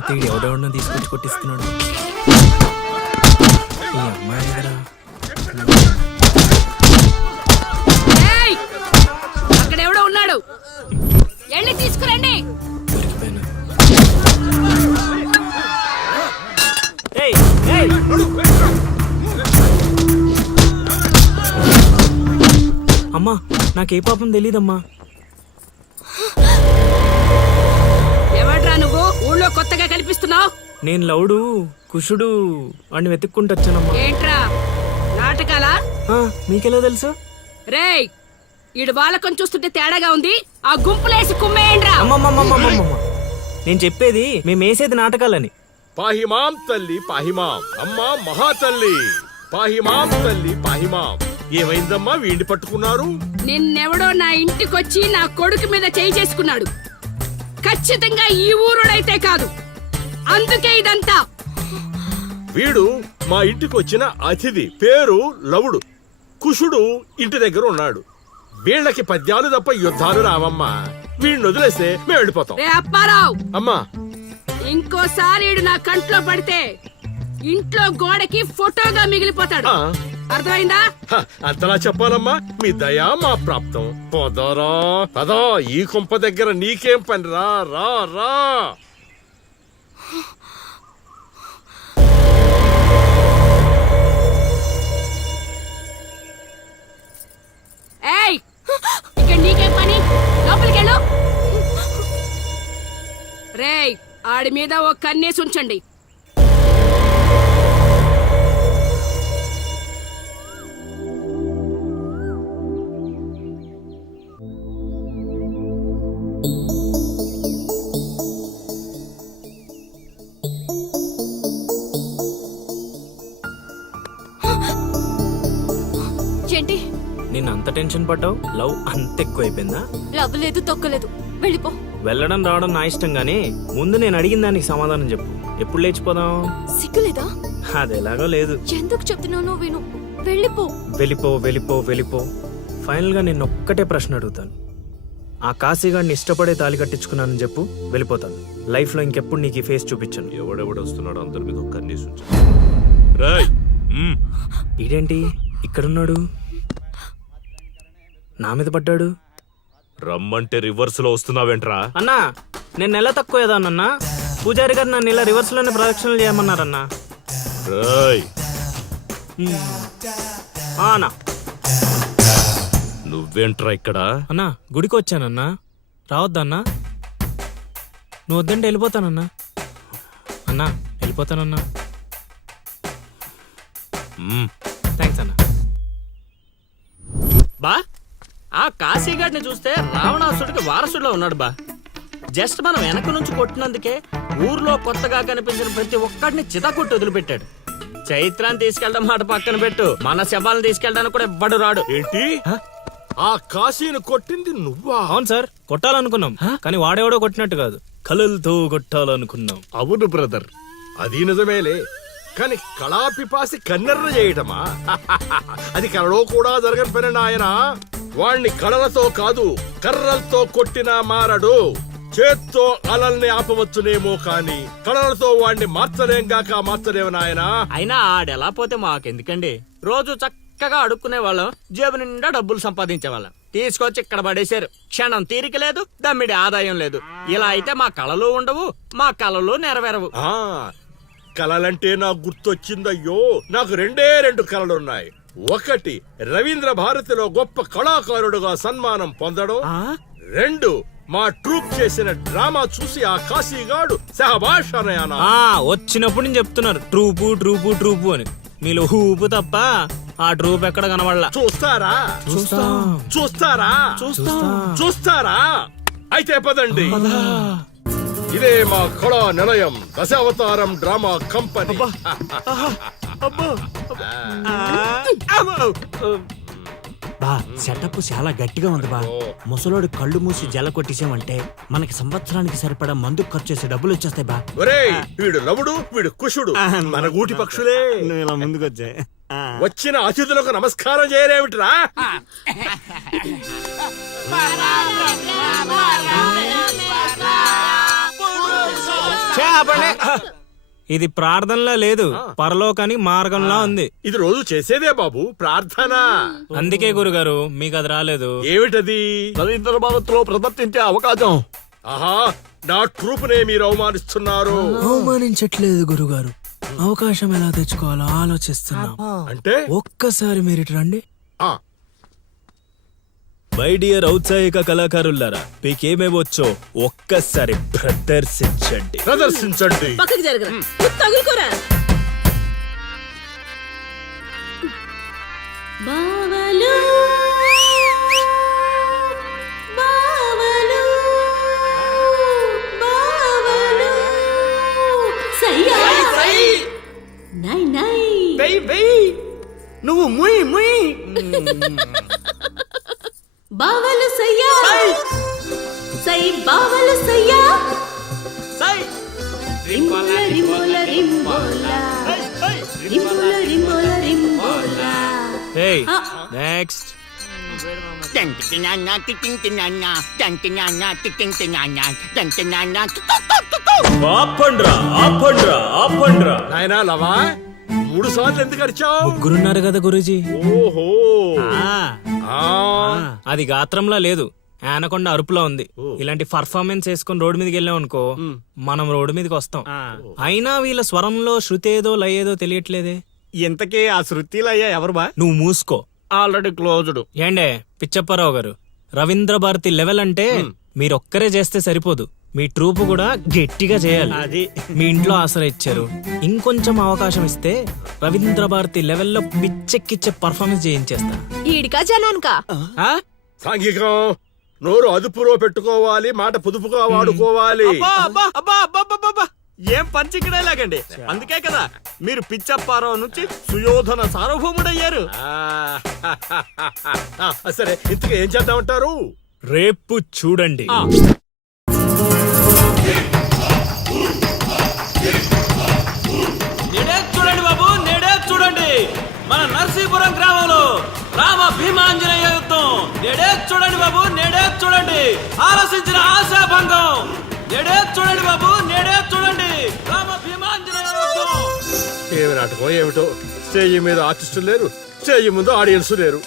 కొడితే ఎవడెవడో తీసుకొచ్చి కొట్టిస్తున్నాడు. ఈ అమ్మాయి దగ్గర అక్కడెవడో ఉన్నాడు, వెళ్ళి తీసుకురండి. దొరికిపోయినా. అమ్మా నాకే పాపం తెలీదమ్మా. ఎవడ్రా నువ్వు ఊళ్ళో కొత్తగా కనిపిస్తున్నావు? నేను లౌడు కుషుడు వాడిని వెతుక్కుంటూ వచ్చానమ్మా. ఏంట్రా నాటకాలా? మీకెలా తెలుసు? రేయ్ ఈడు బాలకం చూస్తుంటే తేడాగా ఉంది, ఆ గుంపులేసి కుమ్మేయండ్రా. అమ్మమ్మమ్మమ్మమ్మమ్మ, నేను చెప్పేది మేము వేసేది నాటకాలని. పాహిమాం తల్లి పాహిమాం, అమ్మా మహాతల్లి పాహిమాం తల్లి పాహిమాం. ఏమైందమ్మా వీడిని పట్టుకున్నారు? నిన్నెవడో నా ఇంటికొచ్చి నా కొడుకు మీద చేయి చేసుకున్నాడు. ఖచ్చితంగా ఈ ఊరుడైతే కాదు, అందుకే ఇదంతా. వీడు మా ఇంటికి వచ్చిన అతిథి, పేరు లవుడు. కుషుడు ఇంటి దగ్గర ఉన్నాడు. వీళ్ళకి పద్యాలు తప్ప యుద్ధాలు రావమ్మా. వీడిని వదిలేస్తే మేము వెళ్ళిపోతాం. రే అప్పారావు, అమ్మా ఇంకోసారి ఈడు నా కంట్లో పడితే ఇంట్లో గోడకి ఫోటోగా మిగిలిపోతాడు. ఆ, అర్థమైందా? అంతలా చెప్పాలమ్మా, మీ దయా మా ప్రాప్తం. పోదారా పదా, ఈ కుంప దగ్గర నీకేం పని? రా రా రా. ఏయ్ ఇక్కడ నీకేం పని? లోపలికెళ్ళు. రేయ్ ఆడి మీద ఓ కన్నేసి ఉంచండి. ఏంటి నేను అంత టెన్షన్ పడ్డావు? లవ్ అంత ఎక్కువ అయిపోయిందా? లవ్ లేదు తొక్కలేదు, వెళ్ళిపో. వెళ్ళడం రావడం నా ఇష్టం గానీ ముందు నేను అడిగిన దానికి సమాధానం చెప్పు. ఎప్పుడు లేచిపోదాం? సిగ్గులేదా? అది ఎలాగో లేదు. ఎందుకు చెప్తున్నానో విను, వెళ్ళిపో. వెళ్ళిపో వెళ్ళిపో వెళ్ళిపో. ఫైనల్ గా నేను ఒక్కటే ప్రశ్న అడుగుతాను. ఆ కాశీగాడిని ఇష్టపడే తాలి కట్టించుకున్నానని చెప్పు, వెళ్ళిపోతాను. లైఫ్ లో ఇంకెప్పుడు నీకు ఈ ఫేస్ చూపించాను. ఎవడెవడు వస్తున్నాడు అందరి మీద కన్నేసి. ఇదేంటి ఇక్కడున్నాడు, నా మీద పడ్డాడు? రమ్మంటే రివర్స్ లో వస్తున్నావేంట్రా? అన్నా నేను నెల తక్కువ ఏదానన్నా. పూజారి గారు నన్ను ఇలా రివర్స్ లోనే ప్రదక్షిణలు చేయమన్నారన్నా. అన్నా నువ్వేంట్రా ఇక్కడ? అన్నా గుడికి వచ్చానన్నా, రావద్దన్నా? నువ్వు వద్దంటే వెళ్ళిపోతానన్నా. అన్నా వెళ్ళిపోతానన్నా. థ్యాంక్స్ అన్నా. బా ఆ కాశీగాడిని చూస్తే రావణాసుడికి వారసుడిలో ఉన్నాడు బా. జస్ట్ మనం వెనక నుంచి కొట్టినందుకే ఊర్లో కొత్తగా కనిపించిన ప్రతి ఒక్కడిని చితకొట్టి వదిలిపెట్టాడు. చైత్రాన్ని తీసుకెళ్ళడం మాట పక్కన పెట్టు, మన శవాలను తీసుకెళ్ళడానికి కూడా ఎవ్వడు రాడు. ఏంటి? ఆ కాశీని కొట్టింది నువ్వా? అవును సార్, కొట్టాలనుకున్నాం కానీ వాడేవాడో కొట్టినట్టు కాదు, కలలతో కొట్టాలనుకున్నాం. అవును బ్రదర్, అది నిజమేలే. కానీ కళాపిపాసి కన్నెర్ర చేయటమా? అది కళలో కూడా జరగని పని నాయన. వాణ్ణి కళలతో కాదు కర్రలతో కొట్టినా మారడు. చేత్తో అలల్ని ఆపవచ్చునేమో కాని కళలతో వాణ్ణి మార్చలేంగాక మార్చలేవు నాయనా. అయినా ఆడెలా పోతే మాకెందుకండి? రోజు చక్కగా అడుక్కునే వాళ్ళం, జేబు నిండా డబ్బులు సంపాదించే వాళ్ళం. తీసుకొచ్చి ఇక్కడ పడేశారు. క్షణం తీరిక లేదు, దమ్మిడి ఆదాయం లేదు. ఇలా అయితే మా కళలు ఉండవు, మా కళలు నెరవేరవు. కళలంటే నాకు గుర్తొచ్చిందయ్యో, నాకు రెండు కళలున్నాయి. ఒకటి రవీంద్ర భారతిలో గొప్ప కళాకారుడుగా సన్మానం పొందడం. 2 మా ట్రూప్ చేసిన డ్రామా చూసి ఆ కాశీగాడు సహబాష్ అనయానా. వచ్చినప్పుడు నేను చెప్తున్నారు ట్రూపు ట్రూపు ట్రూపు అని. మీలో ఊపు తప్ప ఆ ట్రూప్ ఎక్కడ కనబడలా. చూస్తారా? చూస్తారా? అయితే పదండి. ఇదే మా కళా నిలయం, దశావతారం డ్రామా కంపెనీ. బా సెటప్ చాలా గట్టిగా ఉంది బా. ముసలోడు కళ్ళు మూసి జల కొట్టేసామంటే మనకి సంవత్సరానికి సరిపడా మందు ఖర్చు చేసే డబ్బులు వచ్చేస్తాయి బా. ఒరేయ్, వీడు లవుడు, వీడు కుషుడు, మన గూటి పక్షులే. ఇలా ముందుకు వచ్చాయి. వచ్చిన అతిథులకు నమస్కారం చేయరేమిట్రా? ఇది ప్రార్థనలా లేదు, పరలోకాని మార్గంలా ఉంది. ఇది రోజు చేసేదే బాబు ప్రార్థన. అందుకే గురుగారు మీకు అది రాలేదు. ఏమిటది? రవీంద్ర భారత్లో ప్రదర్శించే అవకాశం. ఆహా, నా ట్రూపునే మీరు అవమానిస్తున్నారు. అవమానించట్లేదు గురుగారు, అవకాశం ఎలా తెచ్చుకోవాలో ఆలోచిస్తున్నాం. అంటే ఒక్కసారి మీరు ఇటు రండి. ఆ, మై డియర్ ఔత్సాహిక కళాకారులారా, మీకేమేమొచ్చో ఒక్కసారి ప్రదర్శించండి. ప్రదర్శించండి. పక్కకి జరగరా, తగులుకోరా. బావలు బావలు బావలు సయ్యా నై నై నువ్వు ముయ్ ముయ్. బావలు సయ్యా సై బావలు సయ్యా రింబోల రింబోల రింబోల రింబోల రింబోల రింబోల. ఏయ్ నెక్స్ట్. ఆపండ్రా ఆపండ్రా ఆపండ్రా. నాయనా లవా, 3 సార్లు ఎందుకు అరిచావు? ముగ్గురున్నారు కదా గురూజీ. ఓహో, ఆ, అది గాత్రంలా లేదు, ఆనకొండ అరుపులో ఉంది. ఇలాంటి పర్ఫార్మెన్స్ వేసుకుని రోడ్డు మీదకి వెళ్ళాం అనుకో, మనం రోడ్డు మీదకి వస్తాం. అయినా వీళ్ళ స్వరంలో శృతేదో లయేదో తెలియట్లేదే. ఇంతకీ ఆ శృతిలయ్యా ఎవరు బా? నువ్వు మూసుకో. Already closed. ఏండే పిచ్చప్పారావు గారు, రవీంద్ర భారతి లెవెల్ అంటే మీరొక్కరే చేస్తే సరిపోదు, మీ ట్రూప్ కూడా గట్టిగా చేయాలి. అది మీ ఇంట్లో ఆసరా ఇచ్చారు, ఇంకొంచెం అవకాశం ఇస్తే రవీంద్ర భారతి లెవెల్లో పిచ్చెక్కిచ్చే పర్ఫార్మెన్స్ చేయించేస్తా. ఈడికా జనానికా? సాంఘికం. నోరు అదుపులో పెట్టుకోవాలి, మాట పొదుపుగా వాడుకోవాలి. అబ్బా, అబ్బా, అబ్బా, అబ్బా, అబ్బా, అబ్బా. ఏం పంచికడే లాగండి. అందుకే కదా మీరు పిచ్చప్పారావు నుంచి సుయోధన సార్వభౌముడయ్యారు. సరే, ఇంతకు ఏం చేద్దామంటారు? రేపు చూడండి. నేడే చూడండి బాబు, నేడే చూడండి మన నర్సీపురం గ్రామంలో రామ భీమాంజనేయ యుద్ధం. నేడే చూడండి బాబు, నేడే చూడండి ఆలోచించిన ఆశాభంగం. నేడే చూడండి బాబు, నేడే చూడండి రామ భీమాంజనేయ యుద్ధం. ఏమి నాటకం ఏమిటో, స్టేజ్ మీద ఆర్టిస్టులు లేరు, స్టేజ్ ముందు ఆడియన్స్ లేరు.